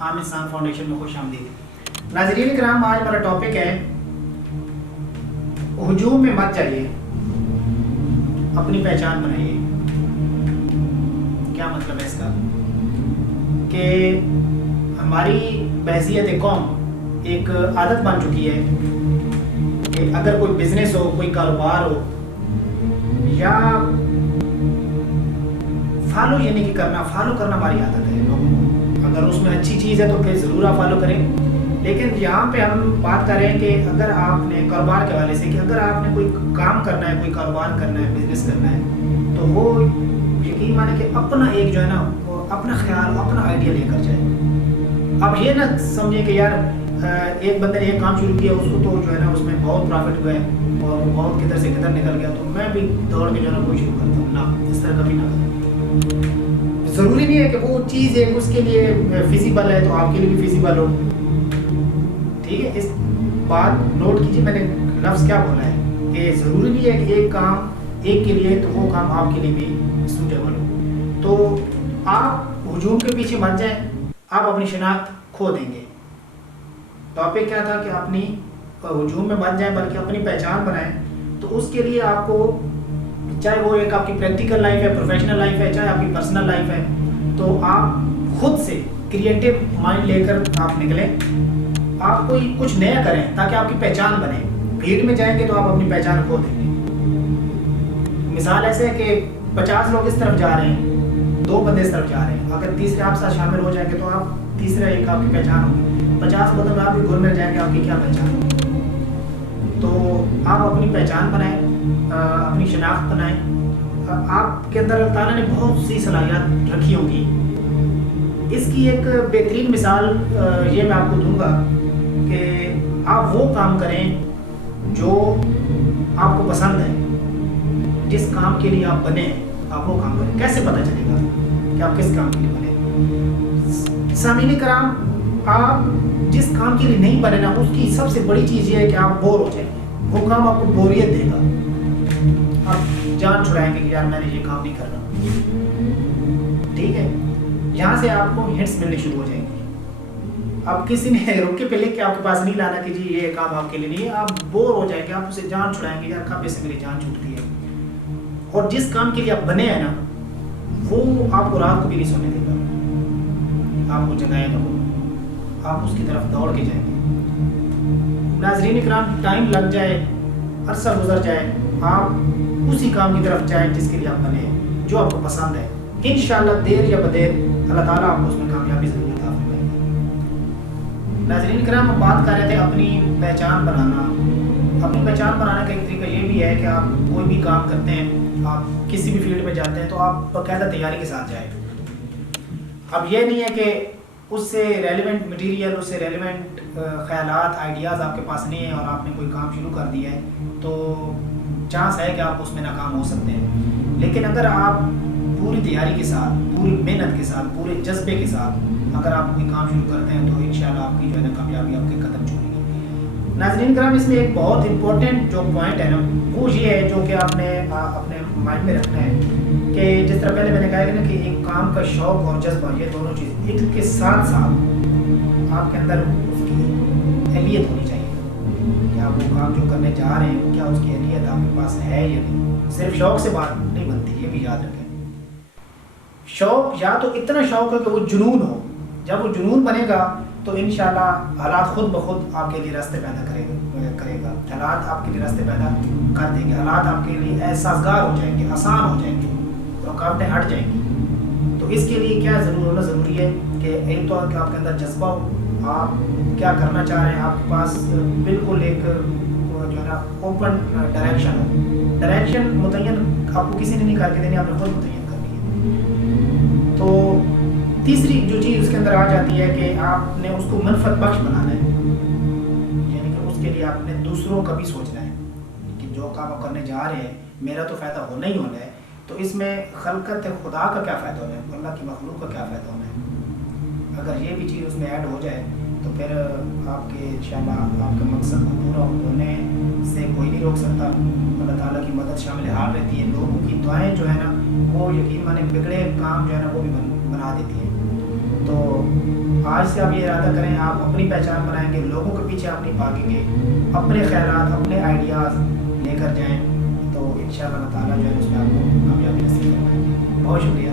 عام انسان فاؤنڈیشن میں خوش آمدید۔ ناظرین کرام، آج ہمارا ٹاپک ہے ہجوم میں مت جائیے، اپنی پہچان بنائیے۔ کیا مطلب ہے اس کا؟ کہ ہماری بحیثیت قوم ایک عادت بن چکی ہے کہ اگر کوئی بزنس ہو، کوئی کاروبار ہو، یا فالو یعنی کہ فالو کرنا ہماری عادت ہے لوگوں کو۔ اگر اس میں اچھی چیز ہے تو پھر ضرور آپ فالو کریں، لیکن یہاں پہ ہم بات کر رہے ہیں کہ اگر آپ نے کاروبار کے حوالے سے کہ اگر آپ نے کوئی کام کرنا ہے، کوئی کاروبار کرنا ہے، بزنس کرنا ہے، تو وہ یقین مانے کہ اپنا ایک جو ہے نا اپنا خیال، اپنا آئیڈیا لے کر جائے۔ آپ یہ نہ سمجھیں کہ یار ایک بندے نے ایک کام شروع کیا، اس کو تو جو ہے نا اس میں بہت پروفٹ ہوا ہے اور وہ بہت کدھر سے کدھر نکل گیا، تو میں بھی دوڑ کے جو ہے نا کوئی شروع کرتا ہوں۔ نہ، اس طرح کبھی نہ کریں۔ ضروری نہیں ہے کہ وہ چیز ہے اس کے لیے فیزیبل ہے تو آپ کے لیے بھی فیزیبل ہو، ٹھیک ہے؟ اس بات نوٹ کیجیے، میں نے لفظ کیا بولا ہے کہ ضروری نہیں ہے کہ ایک کام ایک کے لیے تو وہ کام آپ کے لیے بھی سوٹیبل ہو۔ تو آپ ہجوم کے پیچھے مت جائیں، آپ اپنی شناخت کھو دیں گے۔ ٹاپک کیا تھا کہ اپنی ہجوم میں مت جائیں بلکہ اپنی پہچان بنائیں۔ تو اس کے لیے آپ کو، چاہے وہ ایک آپ کی پریکٹیکل لائف ہے، پروفیشنل لائف ہے، چاہے آپ کی پرسنل لائف ہے، تو آپ خود سے کریٹو مائنڈ لے کر آپ نکلیں، آپ کوئی کچھ نیا کریں تاکہ آپ کی پہچان بنے۔ بھیڑ میں جائیں گے تو آپ اپنی پہچان کھو دیں گے۔ مثال ایسے ہے کہ 50 لوگ اس طرف جا رہے ہیں، 2 بندے اس طرف جا رہے ہیں، اگر تیسرے آپ ساتھ شامل ہو جائیں گے تو آپ تیسرا ایک آپ کی پہچان ہوگی۔ 50 بندوں میں آپ بھی گھر میں جائیں گے، آپ کی کیا پہچان ہوگی؟ تو آپ اپنی پہچان بنائیں، اپنی شناخت بنائیں۔ آپ کے اندر اللہ تعالیٰ نے بہت سی صلاحیت رکھی ہوں گی۔ اس کی ایک بہترین مثال یہ میں آپ کو دوں گا کہ آپ وہ کام کریں جو آپ کو پسند ہے، جس کام کے لیے آپ بنے ہیں آپ وہ کام کریں۔ کیسے پتہ چلے گا کہ آپ کس کام کے لیے بنے؟ سامعین کرام، آپ جس کام کے لیے نہیں بنے نا، اس کی سب سے بڑی چیز یہ ہے کہ آپ بور ہو جائیں گے۔ وہ کام آپ کو بوریت دے گا، آپ جان چھڑائیں گے کہ یار میں نے یہ کام نہیں کرنا، ٹھیک ہے؟ یہاں سے آپ کو ہنٹس ملنے شروع ہو جائیں گے۔ اب کسی نے روکے پہ لکھ کے آپ کے پاس نہیں لانا کہ جی یہ کام آپ کے لیے نہیں ہے، آپ بور ہو جائیں گے، آپ اسے جان چھڑائیں گے، یار کب سے میری جان چھوٹتی ہے۔ اور جس کام کے لیے آپ بنے ہیں نا، وہ آپ کو رات کو بھی نہیں سونے دے گا، آپ کو جگائے گا، وہ آپ اس کی طرف دوڑ کے جائیں گے۔ ناظرین اکرام، ٹائم لگ جائے، عرصہ گزر جائے، آپ اسی کام کی طرف جائیں جس کے لیے آپ بنے ہیں، جو آپ کو پسند ہے۔ انشاءاللہ دیر یا بدیر اللہ تعالیٰ آپ کو اس میں کامیابی ضرور عطا فرمائے گا۔ ناظرین اکرام، ہم بات کر رہے تھے اپنی پہچان بنانا۔ اپنی پہچان بنانے کا ایک طریقہ یہ بھی ہے کہ آپ کوئی بھی کام کرتے ہیں، آپ کسی بھی فیلڈ میں جاتے ہیں تو آپ باقاعدہ تیاری کے ساتھ جائیں۔ اب یہ نہیں ہے کہ اس سے ریلیونٹ مٹیریل، اس سے ریلیونٹ خیالات، آئیڈیاز آپ کے پاس نہیں ہیں اور آپ نے کوئی کام شروع کر دیا ہے تو چانس ہے کہ آپ اس میں ناکام ہو سکتے ہیں۔ لیکن اگر آپ پوری تیاری کے ساتھ، پوری محنت کے ساتھ، پورے جذبے کے ساتھ اگر آپ کوئی کام شروع کرتے ہیں تو انشاءاللہ آپ کی جو ہے نا کامیابی آپ کے قدم چومے گی۔ ناظرین کرام، اس میں ایک بہت امپورٹنٹ جو پوائنٹ ہے نا، وہ یہ ہے جو کہ آپ نے اپنے مائنڈ میں رکھنا ہے کہ جس طرح پہلے میں نے کہا نا کہ ایک کام کا شوق اور جذبہ، یہ دونوں چیز ایک کے ساتھ ساتھ آپ کے اندر اس کی اہلیت ہونی چاہیے کہ آپ وہ کام جو کرنے جا رہے ہیں کیا اس کی اہلیت آپ کے پاس ہے یا نہیں۔ صرف شوق سے بات نہیں بنتی، یہ بھی یاد رکھیں۔ شوق یا تو اتنا شوق ہے کہ وہ جنون ہو، جب وہ جنون بنے گا تو انشاءاللہ حالات خود بخود آپ کے لیے راستے پیدا کرے گا، حالات آپ کے لیے راستے پیدا کر دیں گے، حالات آپ کے لیے سازگار ہو جائیں گے، آسان ہو جائیں گے، رکاوٹیں ہٹ جائیں گی۔ تو اس کے لیے کیا ہونا ضروری ہے کہ ایک تو کہ آپ کے اندر جذبہ ہو، آپ کیا کرنا چاہ رہے ہیں، آپ کے پاس بالکل ایک جو ہے نا اوپن ڈائریکشن ہو۔ ڈائریکشن متعین آپ کو کسی نے نہیں کر کے دینی، آپ نے خود متعین کرنی ہے۔ تو تیسری جو چیز اس کے اندر آ جاتی ہے کہ آپ نے اس کو منفعت بخش بنانا ہے، یعنی کہ اس کے لیے آپ نے دوسروں کا بھی سوچنا ہے کہ جو کام آپ کرنے جا رہے ہیں میرا تو فائدہ ہونا ہی ہونا ہے، تو اس میں خلقت خدا کا کیا فائدہ ہونا ہے، اللہ کی مخلوق کا کیا فائدہ ہونا ہے۔ اگر یہ بھی چیز اس میں ایڈ ہو جائے تو پھر آپ کے انشاءاللہ آپ کے مقصد کو پورا ہونے سے کوئی نہیں روک سکتا۔ اللہ تعالیٰ کی مدد شامل حال رہتی ہے، لوگوں کی دعائیں جو ہے نا وہ یقین مانے بگڑے کام جو ہے نا وہ بھی بنا دیتی ہے۔ تو آج سے آپ یہ ارادہ کریں، آپ اپنی پہچان بنائیں گے، لوگوں کے پیچھے آپ نہیں بھاگیں گے، اپنے خیالات اپنے آئیڈیاز لے کر جائیں، تو انشاءاللہ تعالیٰ جو ہے اس میں آپ کو کامیابی نصیب فرمائیں گے۔ بہت شکریہ۔